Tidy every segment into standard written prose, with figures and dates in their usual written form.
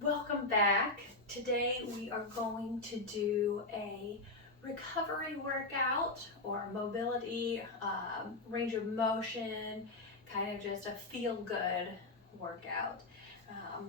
Welcome back. Today we are going to do a recovery workout or mobility, range of motion, kind of just a feel good workout.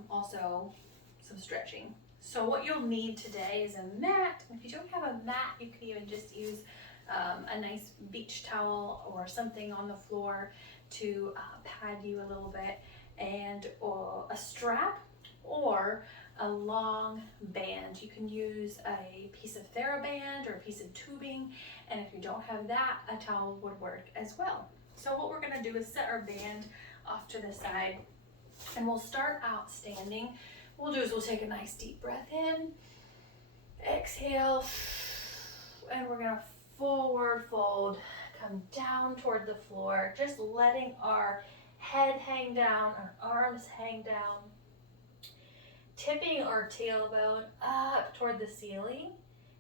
Also some stretching. So what you'll need today is a mat. If you don't have a mat, you can even just use a nice beach towel or something on the floor to pad you a little bit, and a strap or a long band. You can use a piece of TheraBand or a piece of tubing, and if you don't have that, a towel would work as well. So what we're going to do is set our band off to the side, and we'll start out standing. What we'll do is we'll take a nice deep breath in, exhale, and we're going to forward fold, come down toward the floor, just letting our head hang down, our arms hang down, tipping our tailbone up toward the ceiling,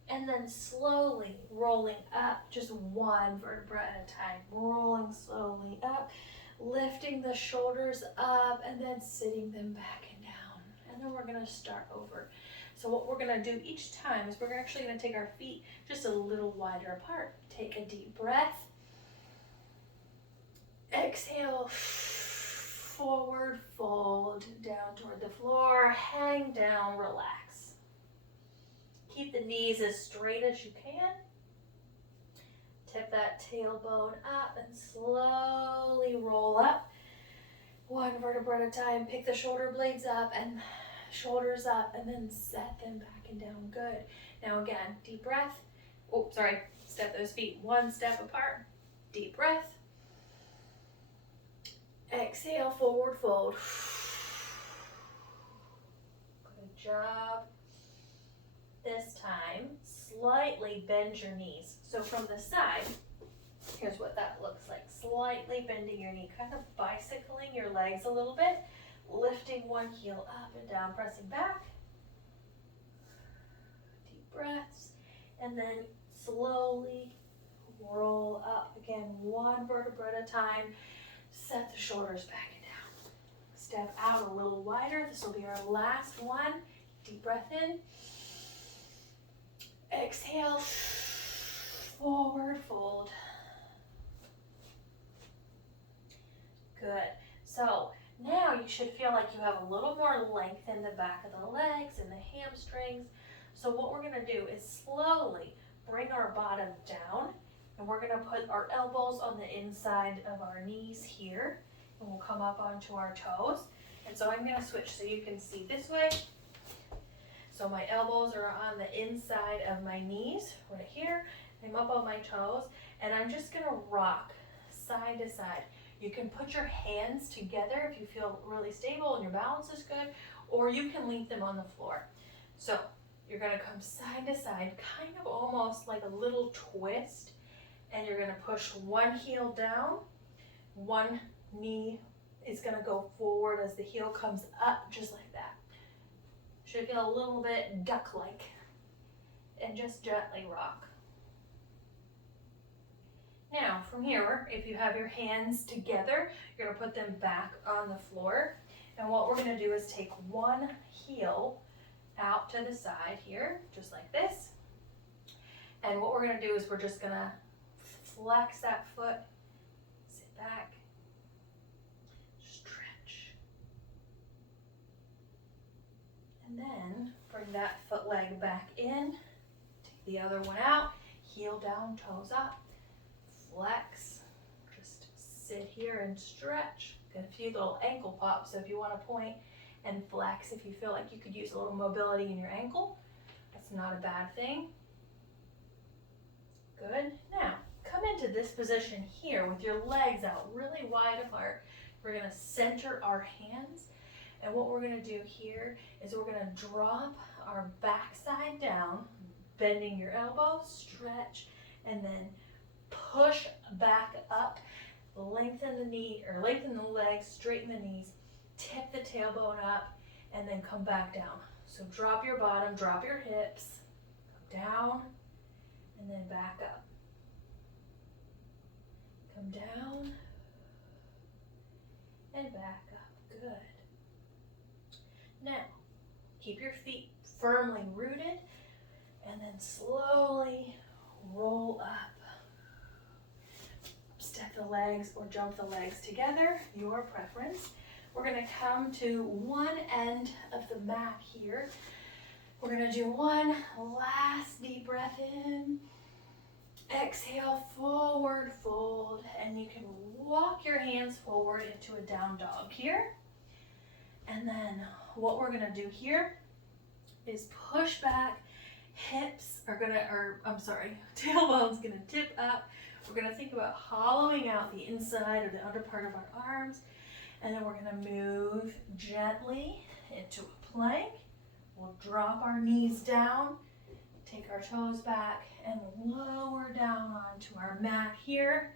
and then slowly rolling up, just one vertebra at a time, rolling slowly up, lifting the shoulders up, and then sitting them back and down. And then we're gonna start over. So what we're gonna do each time is we're actually gonna take our feet just a little wider apart. Take a deep breath. Exhale, forward fold down toward the floor, hang down, relax. Keep the knees as straight as you can. Tip that tailbone up and slowly roll up. One vertebra at a time. Pick the shoulder blades up and shoulders up, and then set them back and down. Good. Now again, deep breath. Step those feet one step apart. Deep breath. Exhale, forward fold. Good job. This time, slightly bend your knees. So from the side, here's what that looks like. Slightly bending your knee, kind of bicycling your legs a little bit, lifting one heel up and down, pressing back. Deep breaths, and then slowly roll up. Again, one vertebra at a time. Set the shoulders back and down. Step out a little wider. This will be our last one. Deep breath in. Exhale, forward fold. Good. So now you should feel like you have a little more length in the back of the legs and the hamstrings. So what we're gonna do is slowly bring our bottom down, and we're gonna put our elbows on the inside of our knees here, and we'll come up onto our toes. And so I'm gonna switch so you can see this way. So my elbows are on the inside of my knees, right here. I'm up on my toes, and I'm just gonna rock side to side. You can put your hands together if you feel really stable and your balance is good, or you can leave them on the floor. So you're gonna come side to side, kind of almost like a little twist, and you're gonna push one heel down, one knee is gonna go forward as the heel comes up, just like that. Should feel a little bit duck-like, and just gently rock. Now from here, if you have your hands together, you're gonna put them back on the floor, and what we're gonna do is take one heel out to the side here, just like this, and what we're gonna do is we're just gonna flex that foot, sit back, stretch, and then bring that foot leg back in, take the other one out, heel down, toes up, flex, just sit here and stretch. Got a few little ankle pops, so if you want to point and flex, if you feel like you could use a little mobility in your ankle, that's not a bad thing. Good. Now, come into this position here with your legs out really wide apart. We're gonna center our hands, and what we're gonna do here is we're gonna drop our backside down, bending your elbows, stretch, and then push back up, lengthen the knee, or lengthen the legs, straighten the knees, tip the tailbone up, and then come back down. So drop your bottom, drop your hips, come down, and then back up. Come down, and back up. Good. Now, Keep your feet firmly rooted, and then slowly roll up. Step the legs or jump the legs together, your preference. We're gonna come to one end of the mat here. We're gonna do one last deep breath in. Exhale, forward fold, and you can walk your hands forward into a down dog here. And then what we're gonna do here is push back, tailbone's gonna tip up. We're gonna think about hollowing out the inside or the under part of our arms, and then we're gonna move gently into a plank. We'll drop our knees down, take our toes back, and lower down onto our mat here.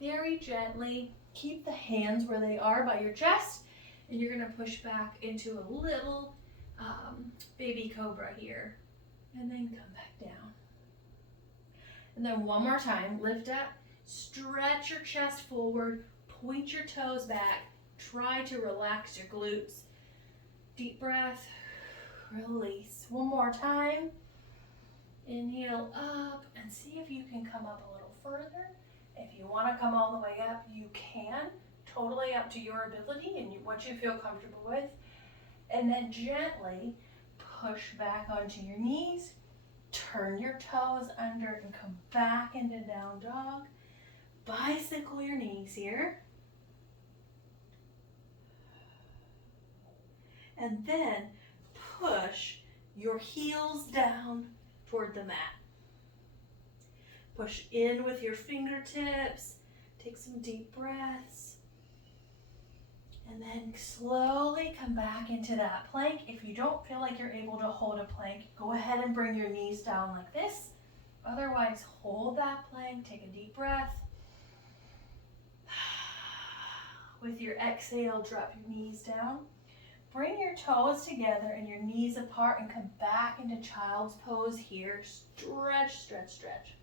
Very gently, keep the hands where they are by your chest, and you're gonna push back into a little baby cobra here, and then come back down. And then one more time, lift up, stretch your chest forward, point your toes back, try to relax your glutes. Deep breath, release. One more time. Inhale up and see if you can come up a little further. If you want to come all the way up, you can. Totally up to your ability and what you feel comfortable with. And then gently push back onto your knees. Turn your toes under and come back into down dog. Bicycle your knees here. And then push your heels down toward the mat. Push in with your fingertips. Take some deep breaths. And then slowly come back into that plank. If you don't feel like you're able to hold a plank, go ahead and bring your knees down like this. Otherwise, hold that plank. Take a deep breath. With your exhale, drop your knees down. Bring your toes together and your knees apart and come back into child's pose here. Stretch, stretch, stretch.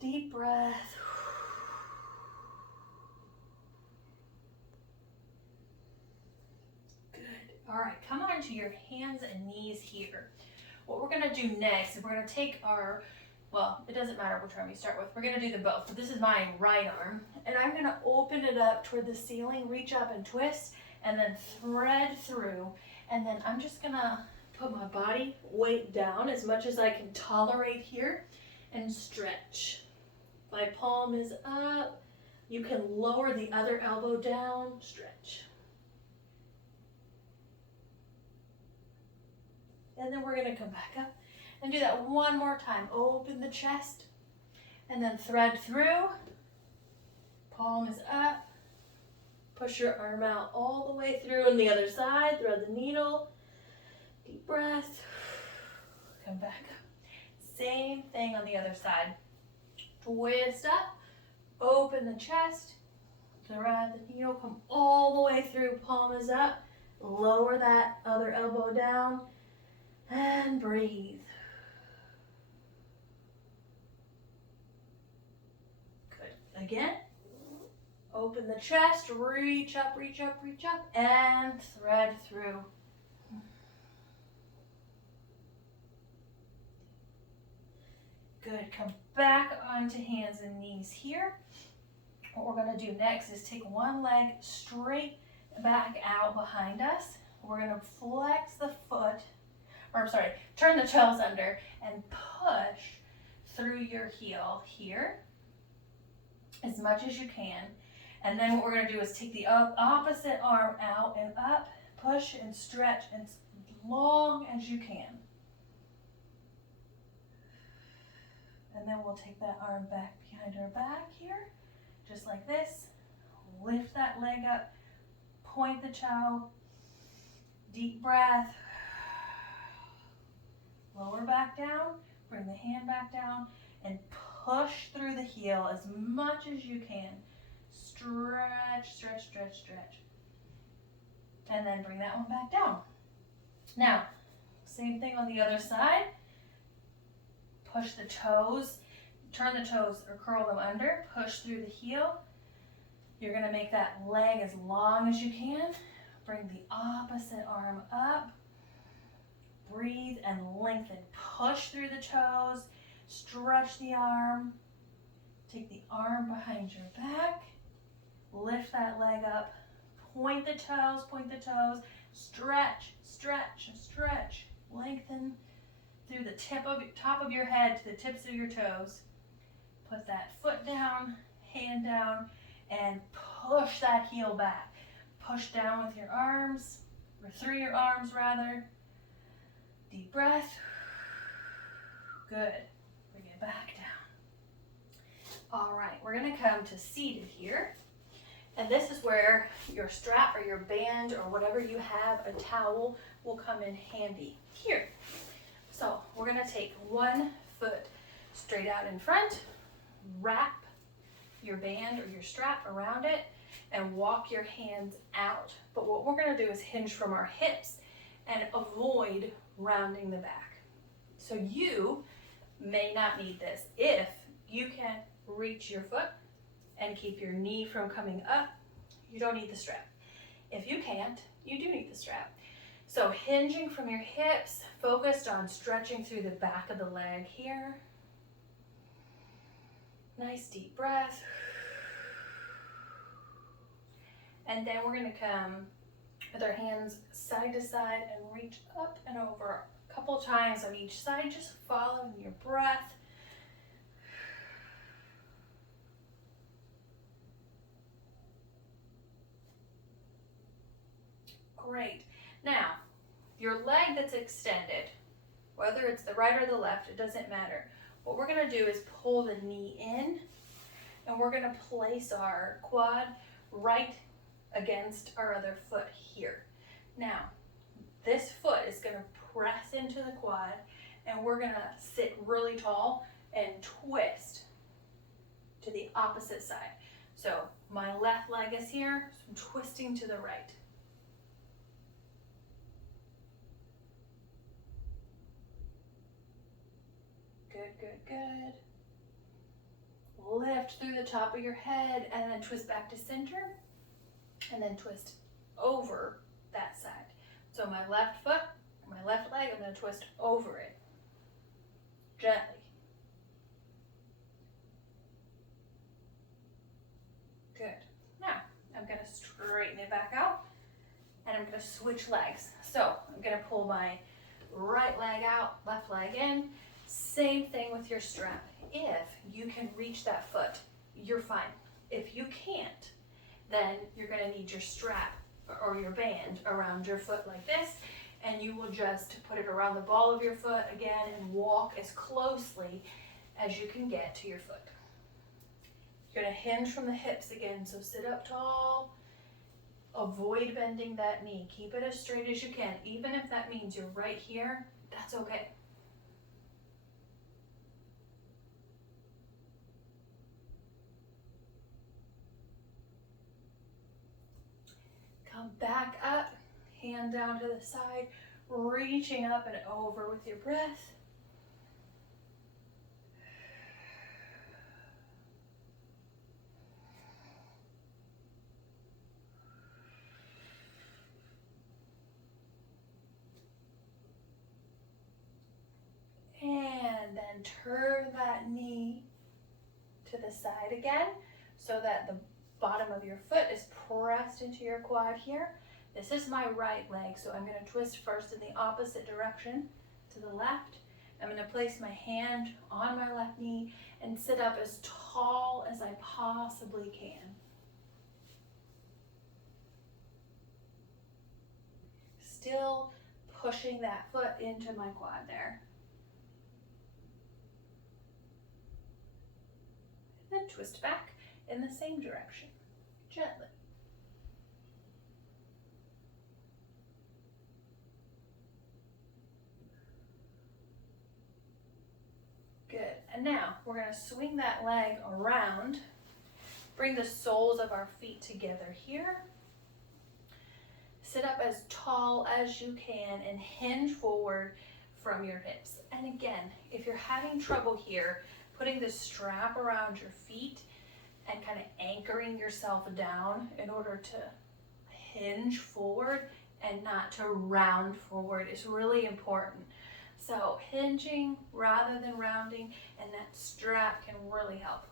Deep breath. Good. All right, come on to your hands and knees here. What we're gonna do next is we're gonna take our, well, it doesn't matter which arm you start with. We're gonna do them both. So this is my right arm, and I'm gonna open it up toward the ceiling, reach up and twist, and then thread through. And then I'm just gonna put my body weight down as much as I can tolerate here and stretch. My palm is up. You can lower the other elbow down, stretch. And then we're gonna come back up and do that one more time. Open the chest and then thread through. Palm is up. Push your arm out all the way through on the other side. Thread the needle. Deep breath. Come back up. Same thing on the other side. Twist up. Open the chest. Thread the needle. Come all the way through. Palm is up. Lower that other elbow down. And breathe. Good. Again. Open the chest, reach up, reach up, reach up, and thread through. Good. Come back onto hands and knees here. What we're going to do next is take one leg straight back out behind us. We're going to flex the foot. Turn the toes under and push through your heel here as much as you can. And then what we're going to do is take the opposite arm out and up, push and stretch as long as you can. And then we'll take that arm back behind our back here, just like this. Lift that leg up, point the toe, deep breath. Lower back down, bring the hand back down, and push through the heel as much as you can. Stretch, stretch, stretch, stretch. And then bring that one back down. Now, same thing on the other side. Push the toes, turn the toes or curl them under, push through the heel, You're gonna make that leg as long as you can. Bring the opposite arm up. Breathe and lengthen. Push through the toes. Stretch the arm. Take the arm behind your back. Lift that leg up. Point the toes, point the toes. Stretch, stretch, stretch. Lengthen through the top of your head to the tips of your toes. Put that foot down, hand down, and push that heel back. Push down with your arms, or through your arms rather. Deep breath. Good. Bring it back down. All right, we're gonna come to seated here. And this is where your strap or your band or whatever you have, a towel, will come in handy here. So we're gonna take one foot straight out in front, wrap your band or your strap around it, and walk your hands out. But what we're gonna do is hinge from our hips and avoid rounding the back. So you may not need this. If you can reach your foot and keep your knee from coming up, you don't need the strap. If you can't, you do need the strap. So hinging from your hips, focused on stretching through the back of the leg here. Nice deep breath. And then we're gonna come with our hands side to side and reach up and over a couple times on each side, just following your breath. Great. Now, your leg that's extended, whether it's the right or the left, it doesn't matter. What we're gonna do is pull the knee in, and we're gonna place our quad right against our other foot here. Now, this foot is gonna press into the quad, and we're gonna sit really tall and twist to the opposite side. So my left leg is here, so I'm twisting to the right. Good, good, good. Lift through the top of your head and then twist back to center and then twist over that side. So my left foot, my left leg, I'm going to twist over it gently. Good. Now I'm going to straighten it back out and I'm going to switch legs. So I'm going to pull my right leg out, left leg in. Same thing with your strap. If you can reach that foot, you're fine. If you can't, then you're going to need your strap or your band around your foot like this, and you will just put it around the ball of your foot again and walk as closely as you can get to your foot. You're going to hinge from the hips again, so sit up tall. Avoid bending that knee. Keep it as straight as you can. Even if that means you're right here, that's okay. Come back up, hand down to the side, reaching up and over with your breath. And then turn that knee to the side again so that the bottom of your foot is pressed into your quad here. This is my right leg, so I'm going to twist first in the opposite direction to the left. I'm going to place my hand on my left knee and sit up as tall as I possibly can. Still pushing that foot into my quad there. And then twist back in the same direction, gently. Good, and now we're going to swing that leg around, bring the soles of our feet together here, sit up as tall as you can and hinge forward from your hips. And again, if you're having trouble here, putting the strap around your feet, and kind of anchoring yourself down in order to hinge forward and not to round forward is really important. So hinging rather than rounding, and that strap can really help.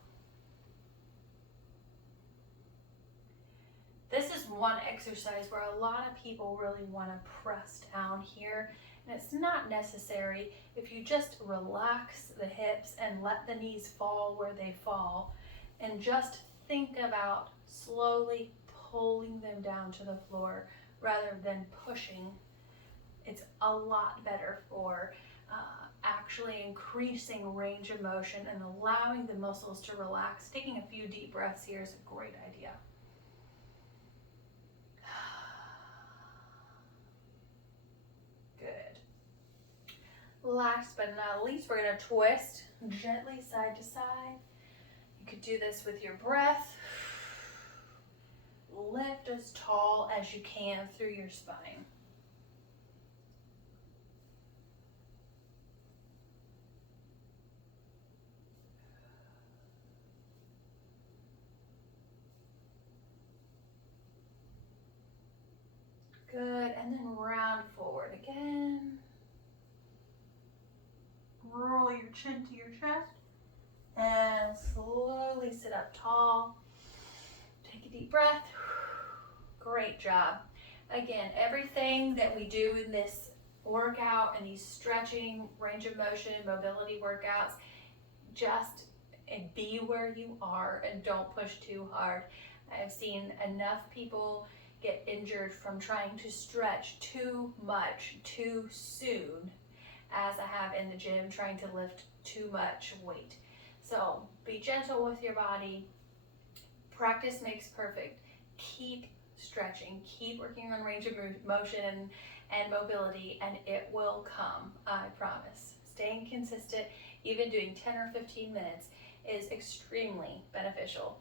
This is one exercise where a lot of people really want to press down here, and it's not necessary. If you just relax the hips and let the knees fall where they fall, and just think about slowly pulling them down to the floor rather than pushing, it's a lot better for actually increasing range of motion and allowing the muscles to relax. Taking a few deep breaths here is a great idea. Good. Last but not least, we're going to twist gently side to side. You could do this with your breath. Lift as tall as you can through your spine. Good, and then round forward again. Roll your chin to your chest and slowly sit up tall. Take a deep breath. Great job. Again, everything that we do in this workout and these stretching, range of motion, mobility workouts, just be where you are and don't push too hard. I've seen enough people get injured from trying to stretch too much too soon, as I have in the gym trying to lift too much weight. So be gentle with your body. Practice makes perfect. Keep stretching, keep working on range of motion and mobility, and it will come, I promise. Staying consistent, even doing 10 or 15 minutes, is extremely beneficial.